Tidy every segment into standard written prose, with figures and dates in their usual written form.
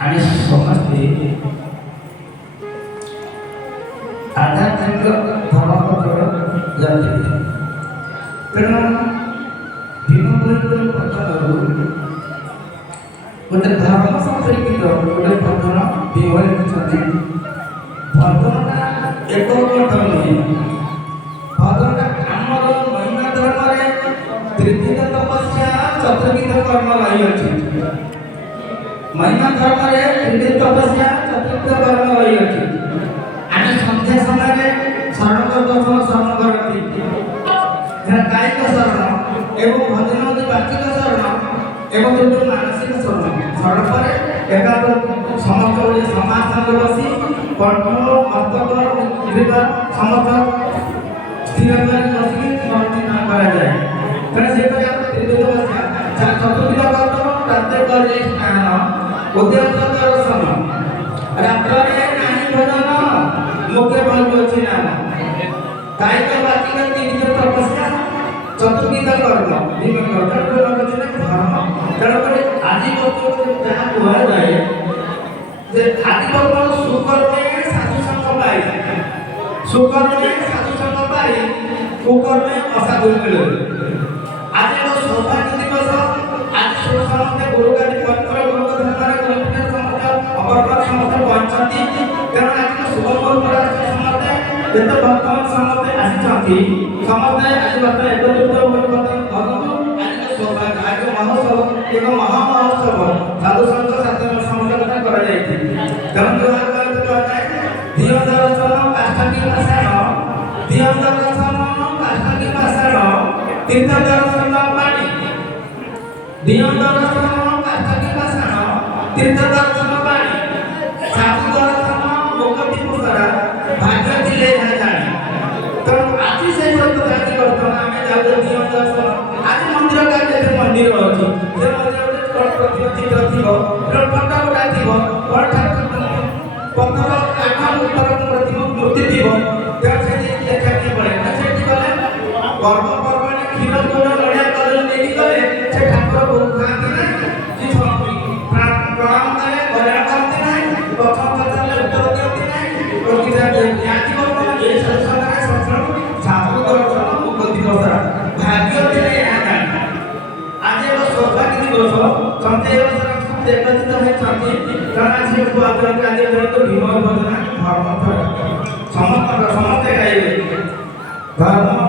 आणि समजते आध्यात्मिक धर्माकडे जाते तेणु भीमभूमि पथर गोटे धर्म संपर्कित गोटे पथर भीमभूमि भजनटा एक नुहे भजनटा आमर महिमा धर्म त्रिविध तपस्या चतुर्विध कर्म रही अच्छी महिमा धर्म त्रिविध तपस्या चतुर्विध कर्म रही अच्छी आम सन्ध्या समय शरण दर्शन शरण करती गायिक शरण एवं भजन वाचिक शरण एवं जो मानसिक शरण शरण पर एकाग्र समस्त समाज बसी कंठ मस्तक समस्त स्थिर बसी स्मरण कराए तेना से त्रिविध तपस्या चतुर्विध कर्म प्रत्येक स्नान उद्यत दर्शन रात्रे नाही भजन मुख्य फल अच्छी नाम गायिक वाचिक त्रिविध तपस्या चतुर्विध कर्म धर्म तेणुक आदि जहाँ कहुए जे आदि पर्व सुकर्मे साधु संग पाई सुकर्मे साधु संग पाई कुकर्मे असाधु मिले आज एक सौभाग्य दिवस आज समस्त गुरु का पवित्र गुरु धर्म समस्त अपर समस्त पहुंचती तेणु आज शुभ समस्त जत भक्तमान समस्त आसी समस्त आज बात एकत्रित आज सौभाग्य आज महोत्सव एक महामहोत्सव साधु संत साधु समस्त करा तेणु धिय दर्शन काष्ठी पाषाण धिय दर्शन काष्ठी पाषाण तीर्थ दर्शन पाणी धिय दर्शन काष्ठी पाषाण तीर्थ दर्शन पाणी साधु दर्शन मुक्ति पुसरा भाग्य दिले जानी तेणु आज से जाति बर्तमान आम जाऊ धिय दर्शन आज मंदिर का मंदिर अच्छी से मंदिर चित्र थी फटा गुटा थी पत्थर काठ उत्तर मूर्ति थी देखा पड़े पर्वपर्वाणी क्षीर गुड़ लड़िया कदली नहीं गले से ठाकुर को खाती ना प्रणाम करे बड़ा करते ना प्रथम पचारे उत्तर देते ना ये संसार छात्र दर्शन मुक्ति दशा भाग्य दिले आज एक सौभाग्य दिवस सन्ध्या एकत्रित होती कारण आज भीम भजना धर्म समस्त गाइबे धर्म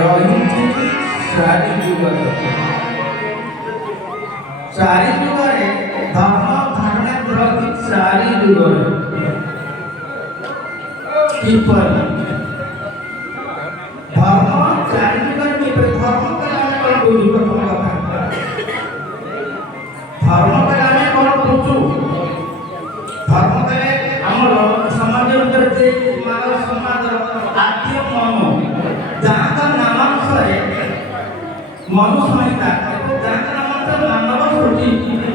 ରହିଛି ଚାରି ଯୁଗରେ ଧର୍ମ ଧାରଣା ରହିଛି ଚାରି ଯୁଗରେ କିପରି ଧର୍ମ ଚାରି ଯୁଗରେ କିପରି ଧର୍ମ କଲେ ଆମେ କ'ଣ ବୁଝୁ ପ୍ରଥମ କଥା ଧର୍ମ କଲେ ଆମେ କ'ଣ ବୁଝୁ ଧର୍ମ କଲେ ଆମର ସମାଜ ଭିତରେ ଯେ ମାନବ ସମାଜର ଆଦ୍ୟ ମନ ଯାହାଙ୍କ ନାମାଂଶରେ ମନୁସଂହିତା ଯାହାଙ୍କ ନାମାଂଶରେ ମାନବ ସୃଷ୍ଟି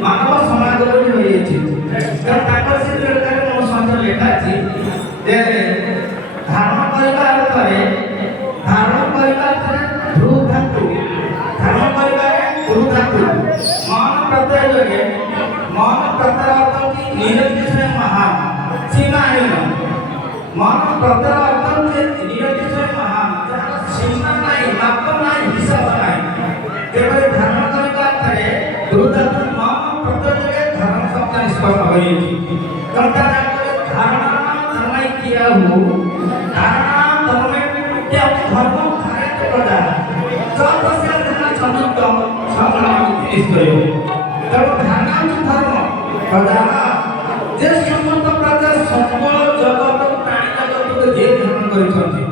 ମାନବ ସମାଜ ବୋଲି ହୋଇଯାଇଛି କାରଣ ତାଙ୍କର ସେ ମନୁସଂହିତା ଲେଖା ଅଛି ଯେ ଧାରଣ କରିବା ଅର୍ଥରେ ଧାତୁ ଧାରଣ କରିବାରେ ଧାତୁ ମନ ପ୍ରତ୍ୟୟ ଯୋଗେ ମନ ପ୍ରତ୍ୟୟ ଅର୍ଥ କି ନିରତିଶୟ ମହାନ ସୀମାହୀନ ମନ ପ୍ରତ୍ୟୟ ଅର୍ଥ ଯେ ନିରତିଶୟ ମହାନ ଯାହାର ସୀମା ନାହିଁ ମାପ ନାହିଁ ହିସାବ ନାହିଁ ତେବେ ଧାରଣ କରିବା ଅର୍ଥରେ ଧାତୁ ମନ ପ୍ରତ୍ୟୟ ଯୋଗେ ଧର୍ମ ଶବ୍ଦ ନିଷ୍ପନ୍ନ ହୋଇଛି कर्ता धारणा धर्म किया हो धारणा धर्म क्या धर्म धारे तो प्रजा जब से धारणा चंद्र संग्राम इस करो तब धारणा धर्म प्रजा जे समस्त प्रजा संबल जगत प्राणी जगत को जे धारण करिसथि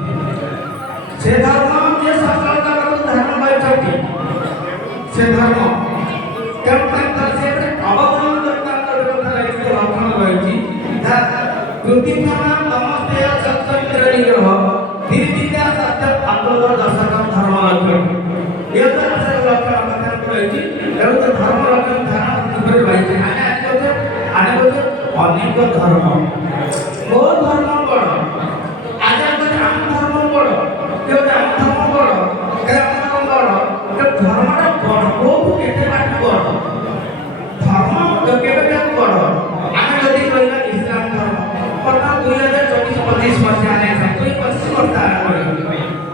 से धर्म जे सकल जगत धारण करिसथि से धर्म कर्ता से अवगमन करता करता लक्षण रही कृतिज्ञान नमस्ते सत्यमित्रनिग्रह धीरविद्या सत्य आंदोलन दर्शकम धर्म लक्षण ये तो अक्षर लक्षण कथा रही एवं तो धर्म लक्षण ध्यान किपर रही आने बोले अनेक धर्म वो धर्म बड़ आज हम धर्म बड़ क्यों हम धर्म बड़ क्या हम बड़ तो धर्मटा बड़ वो केते बात बड़ धर्म तो केते बड़ आमे जदी कहला इस्लाम धर्म प्रथम 2024-25 वर्ष आने से 25 वर्ष आने पड़े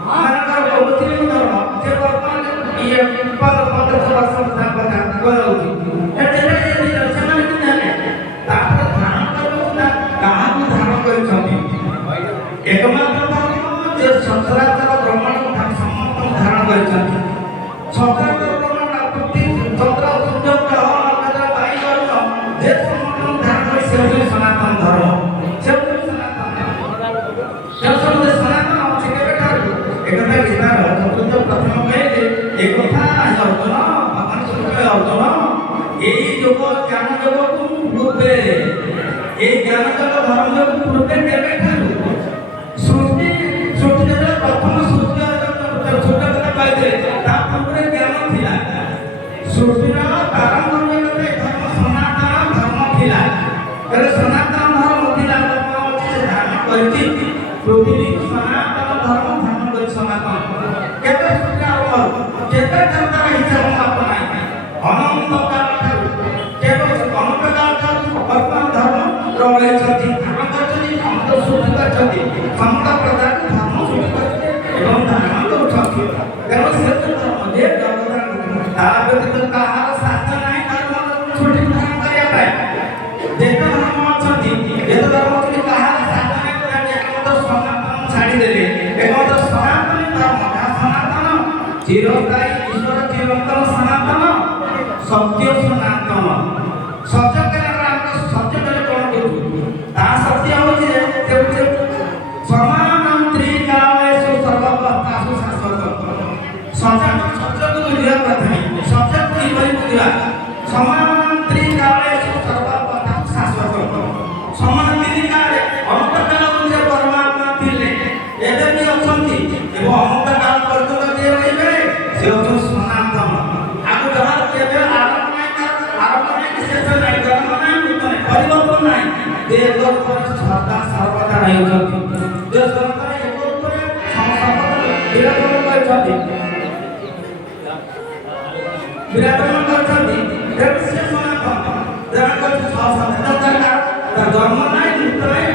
मानकर मुस्लिम धर्म जे वर्तमान ये 15 वर्ष तक बता गलौती एते ସେମାନେ କି ଜାने ତାପରେ ଧାରଣ କରୁନା କାହାକୁ ଧାରଣ କରିଛନ୍ତି एकमात्र धर्म जे ସଚରାଚର ବ୍ରହ୍ମାଣ୍ଡ ସମସ୍ତ ଧାରଣ କରିଛନ୍ତି ସଚରାଚର ବ୍ରହ୍ମାଣ୍ଡ ପ୍ରତି ଚନ୍ଦ୍ର ସୂର୍ଯ୍ୟ ଗ୍ରହ ନକ୍ଷତ୍ର ବାୟୁମଣ୍ଡଳ जे ସମସ୍ତ ଧାରଣ କରି ସେ ହେଉଛି ସନାତନ ଧର୍ମ ସେ ହେଉଛି ସନାତନ ସନାତନ ଅଛି କେବେଠାରୁ ଏକଥା ଗୀତାର ଚତୁର୍ଥ ପ୍ରଥମ କହିଲେ ଏକଥା ଅର୍ଜୁନ ଭଗବାନ ଶ୍ରୀକୃଷ୍ଣ ଅର୍ଜୁନ এই যোগ জ্ঞান যোগକୁ ପୂର୍ବେ এই জ্ঞାନ ଯୋଗ ଧର୍ମ ଯୋଗ ପୂର୍ବେ କେବେଠାରୁ ସୃଷ୍ଟିର ପ୍ରଥମ ସୂର୍ଯ୍ୟ ଛୋଟ କଥା କହିଥିଲେ ତା ପୂର୍ବରେ ଜ୍ଞାନ ଥିଲା ସୃଷ୍ଟିର ପ୍ରାରମ୍ଭ ଧର୍ମ ସନାତନ ଧର୍ମ ଥିଲା ତେବେ ସନାତନ ଧର୍ମ ଥିଲା ସେ ଧାରଣ କରିଛି ପୃଥିବୀ ସନାତନ ଧର୍ମ ଧାରଣ କରି ସନାତନ କେବେ ସୃଷ୍ଟି ଆରମ୍ଭ କେବେ ତାର ହିସାବ ମାପ ନାହିଁ ଅନନ୍ତ କାଳ ଠାରୁ କେବଳ ଅନନ୍ତ କାଳ ଠାରୁ ବର୍ତ୍ତମାନ ଧର୍ମ ରହିଛନ୍ତି ଧାରଣ କରିଛନ୍ତି ସମସ୍ତ ସୃଷ୍ଟି କରିଛନ୍ତି ସମସ୍ତ ପ୍ରକାର ଧର୍ମ ସୃଷ୍ଟି କରିଛନ୍ତି ଏବଂ ଧାରଣ କରୁଛନ୍ତି ତେଣୁ ସେ ଧର୍ମ ଯେ ଜଗତ ତା ବ୍ୟତୀତ କାହାର ସାଧ୍ୟ ନାହିଁ ଧର୍ମ ସୃଷ୍ଟି ଧାରଣ କରିବା ପାଇଁ ଯେତେ ଧର୍ମ ଅଛନ୍ତି ଯେତେ ଧର୍ମ ଅଛନ୍ତି କାହାର ସାଧ୍ୟ ନାହିଁ ଏକମାତ୍ର ସନାତନ ଛାଡ଼ିଦେଲେ ଏକମାତ୍ର ସନାତନ ଧର୍ମ ଯାହା ସନାତନ ଚିରସ୍ଥାୟୀ ଈଶ୍ୱର ଚିରନ୍ତନ ସନାତନ सत्य सनातन सत्य कहला हमको सत्य कहले कोन कहू ता सत्य हो जे समान त्रिकालेषु सर्ववस्थासु शाश्वत सत्य सत्य को बुझिया प्रथम सत्य की बड़ी बुझिया समान त्रिकालेषु सर्ववस्थासु शाश्वत समान त्रिकाले अनंत काल जे परमात्मा थिले एबे भी अछंती एवं अनंत काल पर्यंत जे रहिबे से हो सनातन आगु जहां केबे परिवर्तन नहीं देव पर सदा सर्वदा रहउछथि जे सर्वदा एक ऊपर समस्त विराजमान करछथि विराजमान करछथि देव से सनातन जहां को सदा जन्म नहीं मृत्यु नहीं